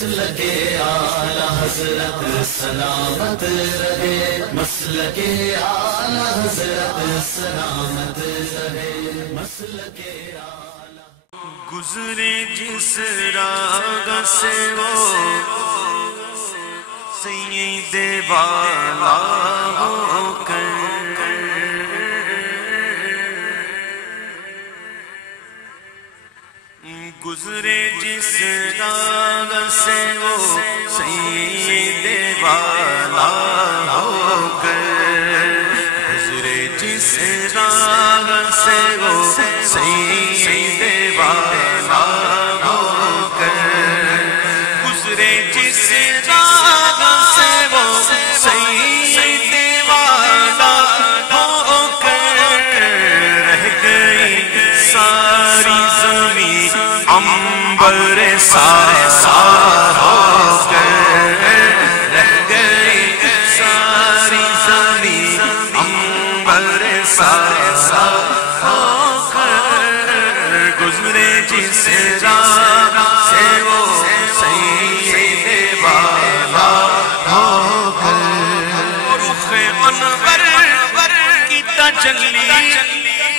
مسلک اعلی حضرت سلامت رہے، مسلک اعلی حضرت سلامت رہے، مسلک اعلی۔ گزرے جس راگ سے وہ سید والا ہو کر، گزرے جس راگ سے وہ سید والا ہو کر، گزرے جس راگ سے وہ سید والا ہو کر، گزرے جس راگ سے وہ سید والا ہو کر، رہ گئی ساری زمین عنبر سار ہو کر، رہ گئی ساری زمین عنبر سار ہو کر، گزرے جس راہ سے وہ سید والا ہو کر، رخ انور کی تجلی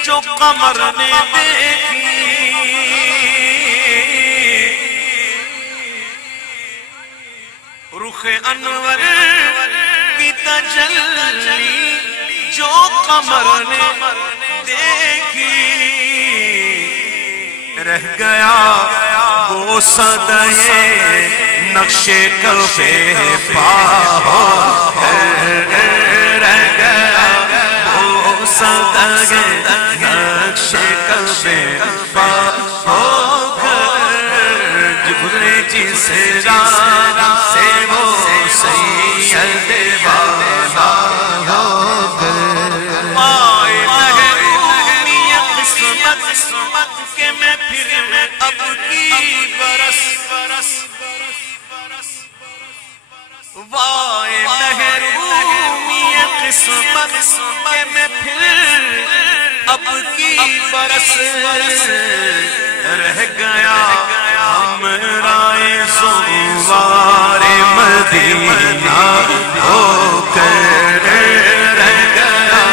جو قمر نے دیکھی، رخ انور کی تجلی جو قمر نے دیکھی، رہ گیا وہ صدائے نقش کفِ پا ہو کر، رہ گیا وہ صدائے نقش کفِ پا ہو کر، گزرے جس راہ سے وہ سید والا ہو کر، آئے محرومی قسمت کہ میں پھر اب کی برس، وائے محرومی قسمت کہ میں پھر اب کی برس، رہ گیا ہمراہ زوار مدینہ ہو کر، رہ گیا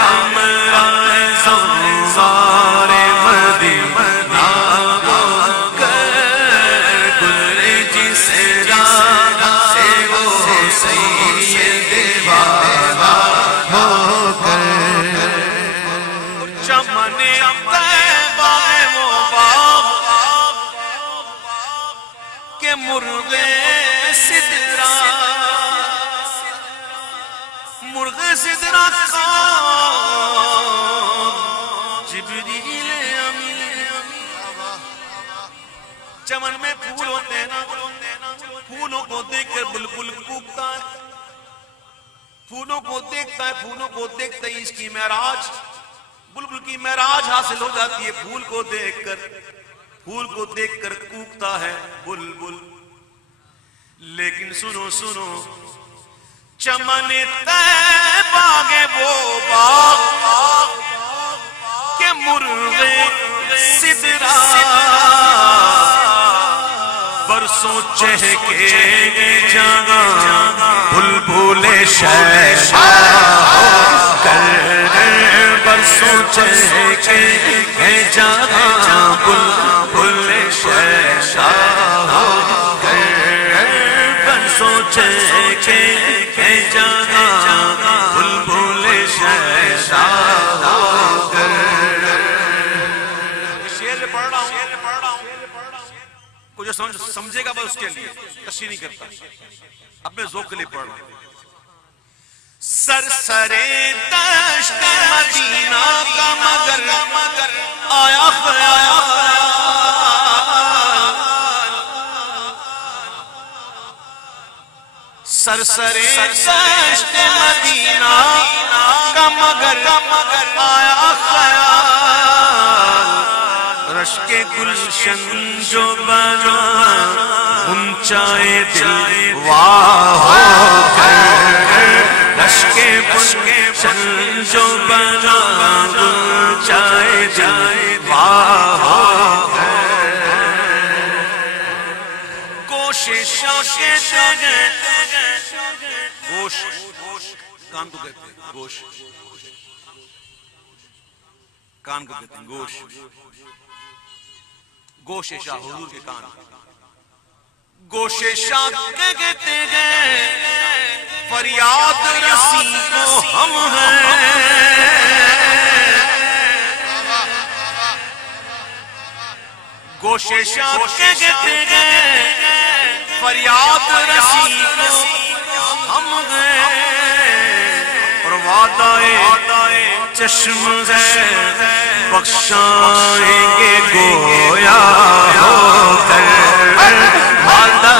ہمراہ زوار مدینہ ہو کر، گزرے جس راہ سے وہ سید والا ہو کر، چمن طیبہ وہ باغ کہ مرغ سدرہ، مرغ سدرہ خواب جبریل امین، چمن میں پھول ہوتے ہیں نا، پھولوں کو دیکھ کر بلبل کوکتا ہے، پھولوں کو دیکھتا ہے، پھولوں کو دیکھتا ہے، اس کی معراج، بلبل کی معراج حاصل ہو جاتی ہے پھول کو دیکھ کر، پھول کو دیکھ کر کوکتا ہے بلبل، لیکن سنو سنو چمن طیبہ کے وہ باغ کہ مرغ سدرہ برسوں چہکے جگہ بلبل شہنشاہ ہو کر، برسوں چہکے جگہ بلبل شہنشاہ ہو کر، برسوں چہکے جگہ بلبل شہنشاہ ہو کر، شعر پڑھ رہا ہوں، کوئی جو سمجھے گا بس اس کے لیے تشریح نہیں کرتا، اب میں ذوق کے لیے پڑھ رہا ہوں۔ سرسرے دشت مدینہ کا مگر آیا خیال، سرسرے دشت مدینہ کا مگر آیا خیال، رشک گلشن جو بنا اونچائے دل واہ ہو کر، رشک گلشن جو بنا اونچائے دل واہ ہو کر، کوشش کہتے ہیں گوشت، کان کو کہتے ہیں گوشت، کان کو کہتے ہیں گوشت، گوشت شاہ حضور کے کان، گوشت شاہ کہتے ہیں فریاد رسی کو ہم ہیں، گوشت شاہ کہتے ہیں فریاد رسی کو ہم ہیں، اور وعدہ چشم ہے بخشائیں گے گویا ہو کر، وعدہ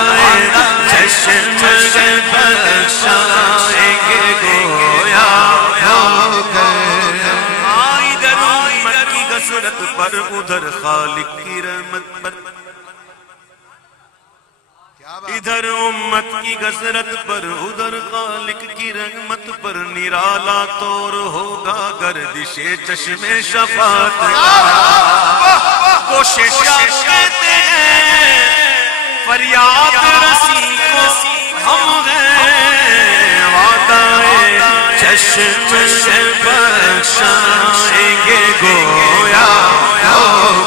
چشم ہے بخشائیں گے گویا ہو کر، ادھر امت کی کثرت پر ادھر خالق کی رحمت پر، ادھر امت کی کثرت پر ادھر خالق کی رحمت پر، نرالا طور ہوگا گردش چشم شفاعت، کوشش کہتے ہیں فریاد رسی کو ہم ہیں، وعدہ چشم سے بخشائیں گے گویا ہو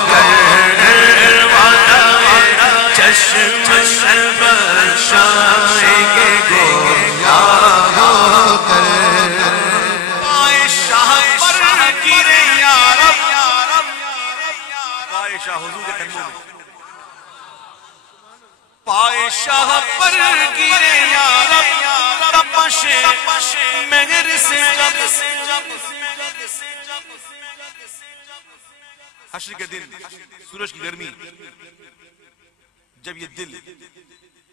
کر، وعدہ چشم سے بخشائیں گے گویا ہو کر، پائے شاہ پر گرے یا رب، پائے شاہ حضور کے قدموں میں، پائے شاہ پر گرے یا رب، تپش مہر سے جب، حشر کے دن سورج کی گرمی، جب یہ دل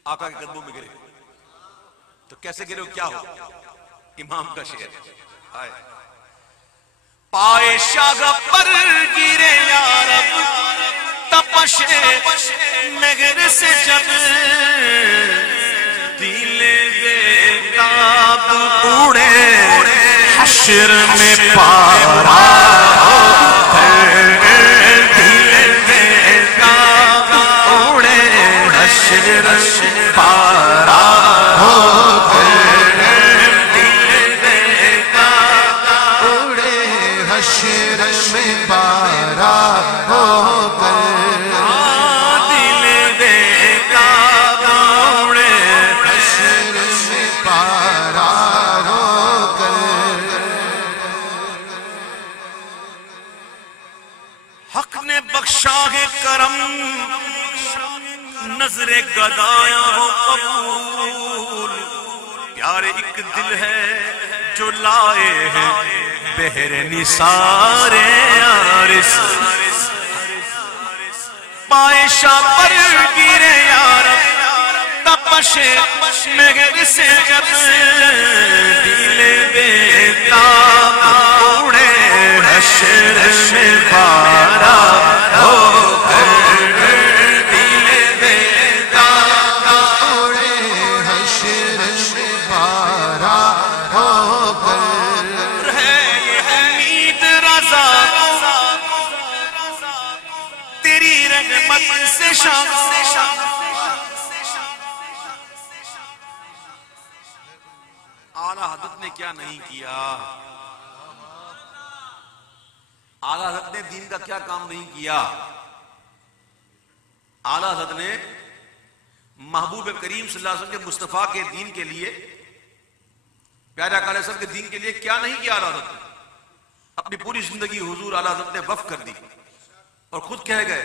آقا کے قدموں میں گرے تو کیسے گرے ہو، کیا ہو؟ امام کا شعر آئے، پائے شاہ پر گرے یا رب، تپش مہر سے جب، دل بیتاب اڑے حشر میں پارا ہو کر، دل بیتاب اڑے حشر میں پارا ہو کر، دل بیتاب اڑے حشر میں پارا ہو کر، شاہ کرم نظر گدایا ہو قبول، پیارے ایک دل ہے جو لائے ہیں بہر نثار عارض، پائے شاہ پر گرے یا رب، تپش مہر سے جب، دل بیتاب اڑے حشر میں پارا ہو کر، دل بیتاب اڑے حشر میں پارا ہو کر، ہے یہ امید رضا تیری رحمت سے شام، اعلیٰ حضرت نے کیا نہیں کیا، اعلیٰ حضرت نے دین کا کیا کام نہیں کیا، اعلیٰ حضرت نے محبوب کریم صلی اللہ علیہ وسلم کے مصطفیٰ کے دین کے لیے، پیارے آقا علیہ السلام کے دین کے لیے کیا نہیں کیا اعلیٰ حضرت نے، اپنی پوری زندگی حضور اعلیٰ حضرت نے وقف کر دی، اور خود کہہ گئے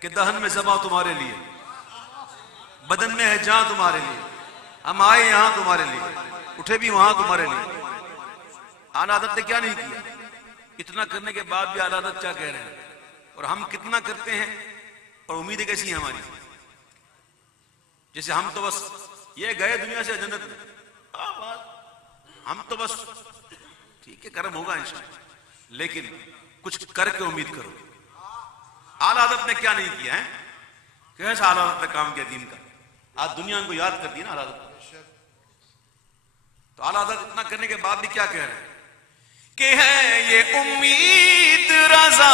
کہ دہن میں ذبح تمہارے لیے، بدن میں ہے جان تمہارے لیے، ہم آئے یہاں تمہارے لیے، اٹھے بھی وہاں تمہارے لیے، اعلیٰ حضرت نے کیا نہیں کیا، اتنا کرنے کے بعد بھی اعلیٰ حضرت کیا کہہ رہے ہیں، اور ہم کتنا کرتے ہیں، اور امیدیں کیسی ہیں ہماری، جیسے ہم تو بس یہ گئے دنیا سے جنت میں، ہم تو بس ٹھیک ہے کرم ہوگا انشاءاللہ، لیکن کچھ کر کے امید کرو، اعلیٰ حضرت نے کیا نہیں کیا ہے، کیسا اعلیٰ حضرت نے کام کیا دین کا، آج دنیا ان کو یاد کرتی ہے نا اعلیٰ حضرت، تو اعلیٰ حضرت اتنا کرنے کے بعد بھی کیا کہہ رہے ہیں کہ ہے یہ امید رضا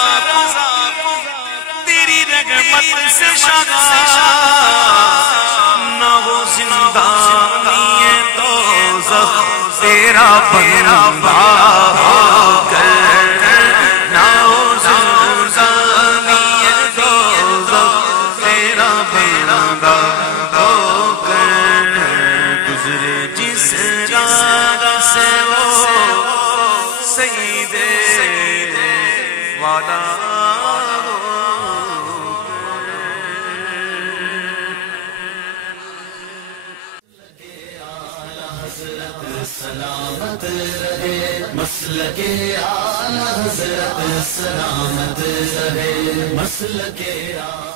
تیری رحمت سے شگا، نہ زندانی دوزخ تیرا بندہ ہو کر، نہ ہو زندانی دوزخ تیرا بندہ ہو کر، گزرے جس راہ سے وہ سید والا سلامت رہے، مسلک اعلی حضرت سلامت رہے، مسلک اعلی